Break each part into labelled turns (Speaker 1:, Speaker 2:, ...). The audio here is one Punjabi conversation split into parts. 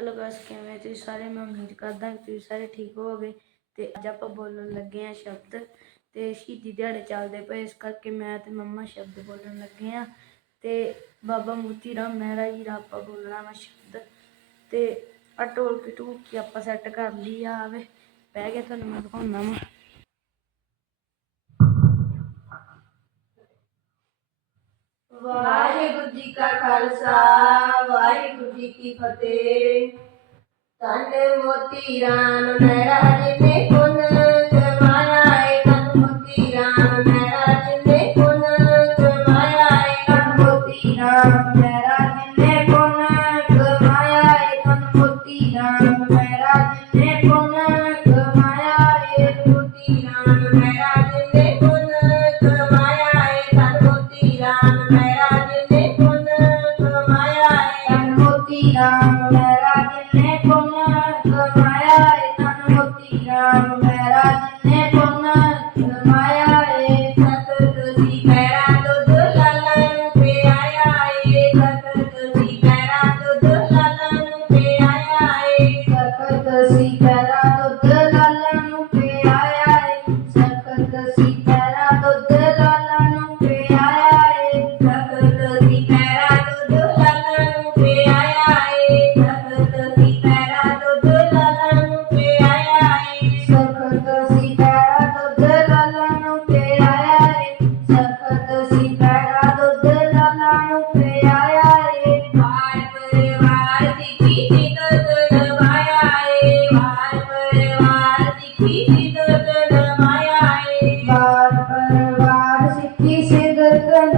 Speaker 1: ਹੈਲੋ ਗਾਇਸ ਕਿਵੇਂ ਤੁਸੀਂ ਸਾਰੇ ਮੈਂ ਉਮੀਦ ਕਰਦਾ ਕਿ ਤੁਸੀਂ ਸਾਰੇ ਠੀਕ ਹੋਵੋਗੇ। ਤੇ ਅੱਜ ਆਪਾਂ ਬੋਲਣ ਲੱਗੇ ਆ ਸ਼ਬਦ ਤੇ ਸ਼ਹੀਦੀ ਦਿਹਾੜੇ ਚੱਲਦੇ ਪਏ, ਇਸ ਕਰਕੇ ਮੈਂ ਤੇ ਮੰਮਾ ਸ਼ਬਦ ਬੋਲਣ ਲੱਗੇ ਆ ਤੇ ਬਾਬਾ ਮੋਤੀ ਰਾਮ ਮਹਿਰਾ ਜੀ ਦਾ ਆਪਾਂ ਬੋਲਣਾ ਵਾ ਸ਼ਬਦ। ਤੇ ਆ ਢੋਲਕੀ ਢੂਕੀ ਆਪਾਂ ਸੈੱਟ ਕਰ ਲਈ ਆਵੇ ਬਹਿ ਗਿਆ ਤੁਹਾਨੂੰ ਮੈਂ ਦਿਖਾਉਂਦਾ ਵਾ।
Speaker 2: ਵਾਹਿਗੁਰੂ ਜੀ ਕਾ ਖਾਲਸਾ ਵਾਹਿਗੁਰੂ ਜੀ ਕੀ ਫਤਿਹ। ਤਨ ਮੋਤੀ ਰਾਮ ਮਹਾਰਾਜ ਨੇ ਕੋਨ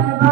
Speaker 2: Bye.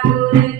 Speaker 2: ঠাকুর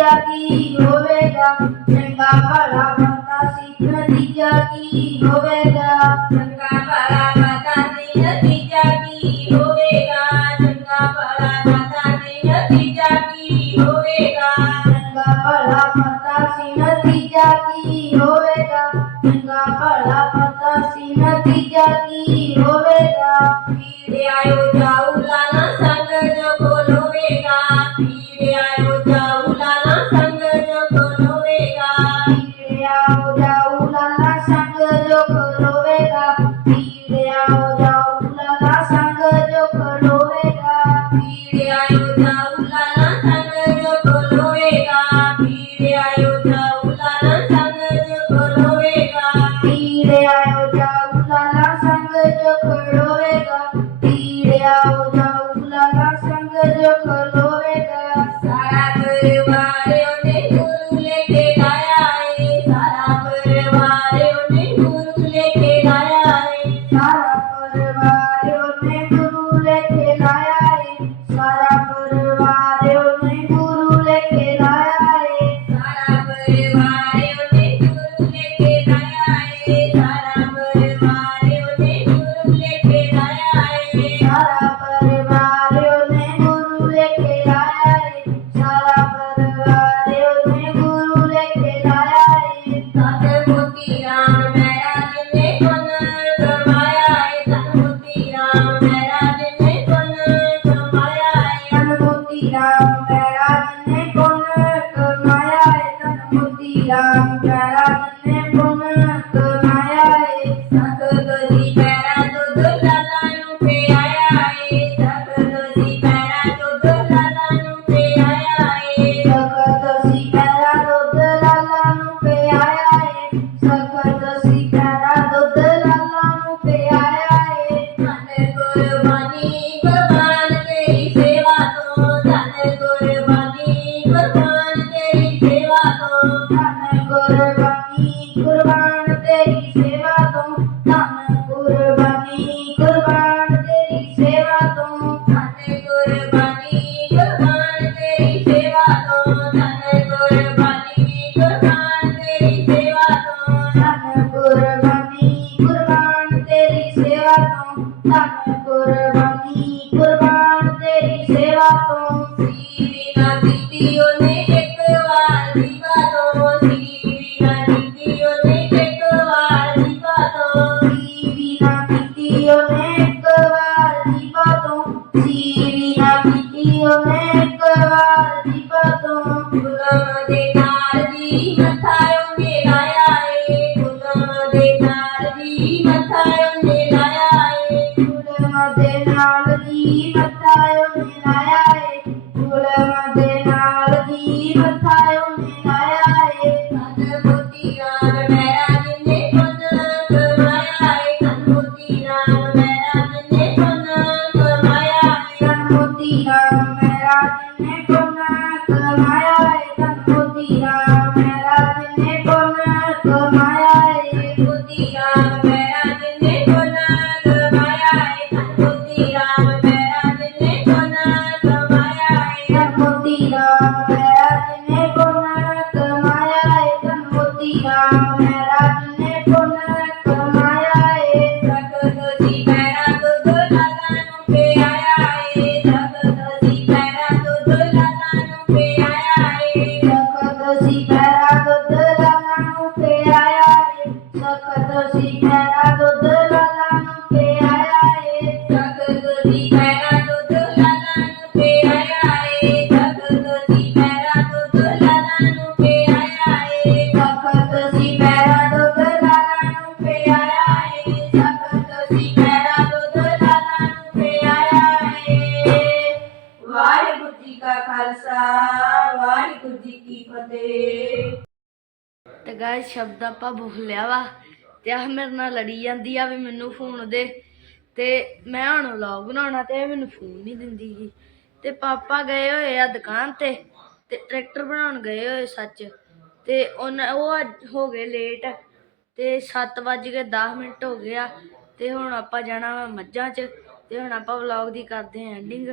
Speaker 2: ਨਤੀਜਾ ਕੀ ਹੋਵੇਗਾ? ਚੰਗਾ ਭਲਾ ਬੰਦਾ ਸੀ ਨਤੀਜਾ ਕੀ ਹੋਵੇਗਾ? ਚੰਗਾ ਭਲਾ ਬੰਦਾ ਸੀ ਨਤੀਜਾ ਕੀ ਹੋਵੇਗਾ? ਚੰਗਾ ਭਲਾ ਬੰਦਾ ਸੀ ਨਤੀਜਾ ਕੀ ਹੋਵੇਗਾ? ਚੰਗਾ ਭਲਾ ਬੰਦਾ ਸੀ ਨਤੀਜਾ ਕੀ ਹੋਵੇਗਾ? ਚੰਗਾ ਭਲਾ ਬੰਦਾ ਸੀ ਨਤੀਜਾ ਕੀ ਹੋਵੇਗਾ? ਕੀੜਿਆ ਆਇਓ যখন দিও না ਵਾਹਿਗੁਰੂ ਕੀ ਫਤਿਹ।
Speaker 1: ਤੇ ਗਾਇਸ ਸ਼ਬਦ ਆਪਾਂ ਬੁਖ ਲਿਆ ਵਾ। ਤੇ ਆ ਮੇਰੇ ਨਾਲ ਲੜੀ ਜਾਂਦੀ ਆ ਵੀ ਮੈਨੂੰ ਫੋਨ ਦੇ। ਤੇ ਮੈਂ ਹੁਣ ਵਲੌਗ ਬਣਾਉਣਾ ਤੇ ਇਹ ਮੈਨੂੰ ਫੋਨ ਨਹੀਂ ਦਿੰਦੀ ਜੀ ਤੇ ਪਾਪਾ ਗਏ ਹੋਏ ਆ ਦੁਕਾਨ ਤੇ ਤੇ ਟਰੈਕਟਰ ਬਣਾਉਣ ਗਏ ਹੋਏ ਸੱਚ। ਤੇ ਉਹਨਾਂ ਉਹ ਅੱਜ ਹੋ ਗਏ ਲੇਟ ਤੇ 7 ਵੱਜ ਕੇ 10 ਮਿੰਟ ਹੋ ਗਿਆ ਤੇ ਹੁਣ ਆਪਾਂ ਜਾਣਾ ਵਾ ਮੱਝਾਂ 'ਚ। ਤੇ ਹੁਣ ਆਪਾਂ ਵਲੌਗ ਦੀ ਕਰਦੇ ਆਂ ਐਂਡਿੰਗ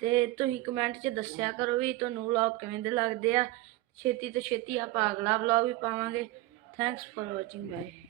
Speaker 1: ਤੇ ਤੁਸੀਂ ਕਮੈਂਟ 'ਚ ਦੱਸਿਆ ਕਰੋ ਵੀ ਤੁਹਾਨੂੰ ਵਲੌਗ ਕਿਵੇਂ ਦੇ ਲੱਗਦੇ ਆ। ਛੇਤੀ ਤੋਂ ਛੇਤੀ ਆਪਾਂ ਅਗਲਾ ਵਲੌਗ ਵੀ ਪਾਵਾਂਗੇ। Thanks for watching bye